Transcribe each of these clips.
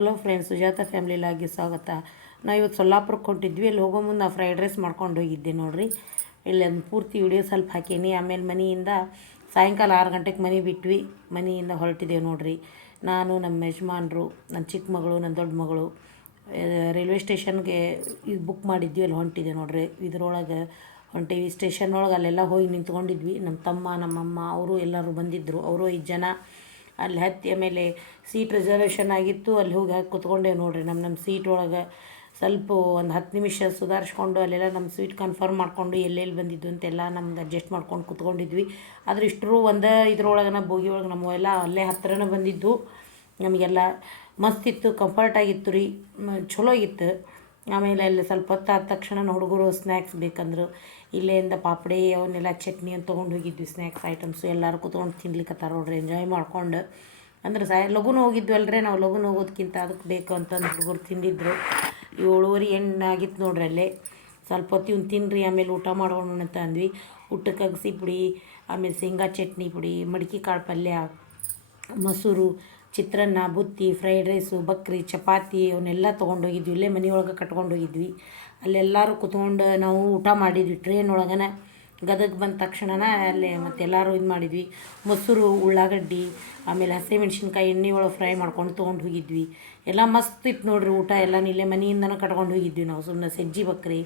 Hello friends, Sujata family ಲಾಗಿ ಸ್ವಾಗತ. ನಾವು ಇವತ್ತು ಸೊಲ್ಲಾಪುರಕ್ಕೆ ಹೊಂಟಿದ್ವಿ. ಅಲ್ಲಿ ಹೋಗೋ ಮುಂದೆ ನಾವು ಫ್ರೈಡ್ ರೈಸ್ ಮಾಡ್ಕೊಂಡು ಹೋಗಿದ್ದೆ ನೋಡಿರಿ. ಇಲ್ಲಿ ಒಂದು ಪೂರ್ತಿ ವಿಡಿಯೋ ಸ್ವಲ್ಪ ಹಾಕೀನಿ. ಆಮೇಲೆ ಮನೆಯಿಂದ ಸಾಯಂಕಾಲ 6 ಗಂಟೆಗೆ ಮನೆ ಬಿಟ್ವಿ. ಮನೆಯಿಂದ ಹೊರಟಿದ್ದೇವೆ ನೋಡಿರಿ. ನಾನು, ನಮ್ಮ ಯಜಮಾನ್ರು, ನನ್ನ ಚಿಕ್ಕ ಮಗಳು, ನನ್ನ ದೊಡ್ಡ ಮಗಳು ರೈಲ್ವೆ ಸ್ಟೇಷನ್ಗೆ ಇದು ಬುಕ್ ಮಾಡಿದ್ವಿ. ಅಲ್ಲಿ ಹೊಂಟಿದೆ ನೋಡಿರಿ. ಇದ್ರೊಳಗೆ ಹೊಂಟೀವಿ. ಸ್ಟೇಷನ್ ಒಳಗೆ ಅಲ್ಲೆಲ್ಲ ಹೋಗಿ ನಿಂತ್ಕೊಂಡಿದ್ವಿ. ನಮ್ಮ ತಮ್ಮ, ನಮ್ಮಮ್ಮ ಅವರು ಎಲ್ಲರೂ ಬಂದಿದ್ದರು. ಅವರು 5 ಜನ ಅಲ್ಲಿ ಹತ್ತಿ ಆಮೇಲೆ ಸೀಟ್ ರಿಸರ್ವೇಷನ್ ಆಗಿತ್ತು. ಅಲ್ಲಿ ಹೋಗಿ ಕೂತ್ಕೊಂಡೇವು ನೋಡಿರಿ. ನಮ್ಮ ಸೀಟ್ ಒಳಗೆ ಸ್ವಲ್ಪ ಒಂದು 10 ನಿಮಿಷ ಸುಧಾರಿಸ್ಕೊಂಡು ಅಲ್ಲೆಲ್ಲ ನಮ್ಮ ಸೀಟ್ ಕನ್ಫರ್ಮ್ ಮಾಡಿಕೊಂಡು ಎಲ್ಲೆಲ್ಲಿ ಬಂದಿದ್ದು ಅಂತೆಲ್ಲ ನಮ್ದು ಅಡ್ಜಸ್ಟ್ ಮಾಡ್ಕೊಂಡು ಕೂತ್ಕೊಂಡಿದ್ವಿ. ಆದರೆ ಇಷ್ಟರೂ ಒಂದು ಇದ್ರೊಳಗೆ ಬೋಗಿ ಒಳಗೆ ನಮ್ಮವೆಲ್ಲ ಅಲ್ಲೇ ಹತ್ತಿರನೇ ಬಂದಿದ್ದು. ನಮಗೆಲ್ಲ ಮಸ್ತಿತ್ತು, ಕಂಫರ್ಟಾಗಿತ್ತು ರೀ, ಚಲೋ ಇತ್ತು. ಆಮೇಲೆ ಅಲ್ಲಿ ಸ್ವಲ್ಪ ಹೊತ್ತು ಆದ ತಕ್ಷಣ ಹುಡುಗರು ಸ್ನ್ಯಾಕ್ಸ್ ಬೇಕಂದ್ರು. ಇಲ್ಲೇಯಿಂದ ಪಾಪಡಿ ಅವನ್ನೆಲ್ಲ ಚಟ್ನಿ ಅಂತ ತೊಗೊಂಡು ಹೋಗಿದ್ವಿ. ಸ್ನ್ಯಾಕ್ಸ್ ಐಟಮ್ಸು ಎಲ್ಲರೂ ಕೂತ್ಕೊಂಡು ತಿನ್ಲಿಕ್ಕತ್ತಾರ ನೋಡ್ರಿ, ಎಂಜಾಯ್ ಮಾಡ್ಕೊಂಡು. ಅಂದ್ರೆ ಲಘುನ ಹೋಗಿದ್ವಲ್ರಿ ನಾವು. ಲಘುನ ಹೋಗೋದಕ್ಕಿಂತ ಅದಕ್ಕೆ ಬೇಕು ಅಂತಂದು ಹುಡುಗರು ತಿಂದಿದ್ರು. 7:30 ಆಗಿತ್ತು ನೋಡ್ರಿ ಅಲ್ಲೇ. ಸ್ವಲ್ಪ ಹೊತ್ತು ಇವ್ನು ತಿನ್ನಿರಿ, ಆಮೇಲೆ ಊಟ ಮಾಡೋಣ ಅಂತ ಅಂದ್ವಿ. ಊಟಕ್ಕೆ ಅಗಸಿ ಪುಡಿ, ಆಮೇಲೆ ಶೇಂಗಾ ಚಟ್ನಿ ಪುಡಿ, ಮಡಿಕೆ ಕಾಳು ಪಲ್ಯ, ಮೊಸರು, ಚಿತ್ರಾನ್ನ, ಬುತ್ತಿ, ಫ್ರೈಡ್ ರೈಸು, ಬಕ್ರಿ, ಚಪಾತಿ ಅವನ್ನೆಲ್ಲ ತೊಗೊಂಡೋಗಿದ್ವಿ. ಇಲ್ಲೇ ಮನೆಯೊಳಗೆ ಕಟ್ಕೊಂಡು ಹೋಗಿದ್ವಿ. ಅಲ್ಲೆಲ್ಲರೂ ಕುತ್ಕೊಂಡು ನಾವು ಊಟ ಮಾಡಿದ್ವಿ ಟ್ರೈನ್ ಒಳಗನ. ಗದಗ ಬಂದ ತಕ್ಷಣನ ಅಲ್ಲೇ ಮತ್ತು ಎಲ್ಲರೂ ಇದು ಮಾಡಿದ್ವಿ. ಮೊಸರು, ಉಳ್ಳಾಗಡ್ಡಿ, ಆಮೇಲೆ ಹಸಿಮೆಣ್ಸಿನ್ಕಾಯಿ ಎಣ್ಣೆ ಒಳಗೆ ಫ್ರೈ ಮಾಡ್ಕೊಂಡು ತೊಗೊಂಡು ಹೋಗಿದ್ವಿ. ಎಲ್ಲ ಮಸ್ತ್ ಇತ್ತು ನೋಡಿರಿ ಊಟ. ಎಲ್ಲ ಇಲ್ಲೇ ಮನೆಯಿಂದನೂ ಕಟ್ಕೊಂಡು ಹೋಗಿದ್ವಿ ನಾವು. ಸುಮ್ಮನೆ ಸಜ್ಜಿ ಬಕ್ರಿ,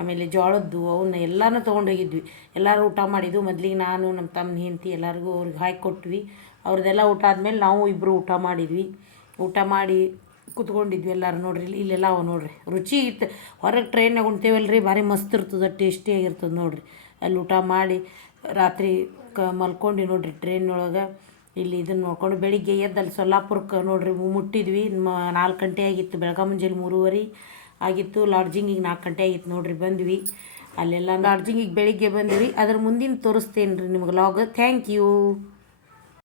ಆಮೇಲೆ ಜೋಳದ್ದು ಅವನ್ನ ಎಲ್ಲನೂ ತೊಗೊಂಡೋಗಿದ್ವಿ. ಎಲ್ಲರೂ ಊಟ ಮಾಡಿದ್ವು. ಮೊದಲಿಗೆ ನಾನು, ನಮ್ಮ ತಮ್ಮ ಹೆಂಡತಿ ಎಲ್ಲರಿಗೂ ಅವ್ರಿಗೆ ಹಾಕಿ ಕೊಟ್ವಿ. ಅವ್ರದ್ದೆಲ್ಲ ಊಟ ಆದಮೇಲೆ ನಾವು ಇಬ್ಬರು ಊಟ ಮಾಡಿದ್ವಿ. ಊಟ ಮಾಡಿ ಕುತ್ಕೊಂಡಿದ್ವಿ ಎಲ್ಲರೂ ನೋಡ್ರಿ. ಇಲ್ಲೆಲ್ಲ ಅವ ನೋಡ್ರಿ, ರುಚಿ ಇತ್ತು. ಹೊರಗೆ ಟ್ರೈನ್ನಾಗ ಉಣ್ತೇವಲ್ರಿ, ಭಾರಿ ಮಸ್ತ್ ಇರ್ತದೆ, ಟೇಸ್ಟಿಯಾಗಿರ್ತದೆ ನೋಡಿರಿ. ಅಲ್ಲಿ ಊಟ ಮಾಡಿ ರಾತ್ರಿ ಮಲ್ಕೊಂಡು ನೋಡಿರಿ ಟ್ರೈನೊಳಗೆ. ಇಲ್ಲಿ ಇದನ್ನು ನೋಡ್ಕೊಂಡು ಬೆಳಿಗ್ಗೆ ಎದ್ದು ಅಲ್ಲಿ ಸೊಲ್ಲಾಪುರಕ್ಕೆ ನೋಡಿರಿ ಮುಟ್ಟಿದ್ವಿ. 4 ಗಂಟೆ ಆಗಿತ್ತು. ಬೆಳಗ್ಗೆ ಮುಂಜಾನೆ 3:30 ಆಗಿತ್ತು. ಲಾಡ್ಜಿಂಗಿಗೆ 4 ಗಂಟೆ ಆಗಿತ್ತು ನೋಡಿರಿ. ಬಂದ್ವಿ ಅಲ್ಲೆಲ್ಲ. ಲಾಡ್ಜಿಂಗಿಗೆ ಬೆಳಿಗ್ಗೆ ಬಂದ್ವಿ. ಅದ್ರ ಮುಂದಿನ ತೋರಿಸ್ತೇನೆ ರೀ ನಿಮ್ಗೆ ಲಾಗ್. Thank you.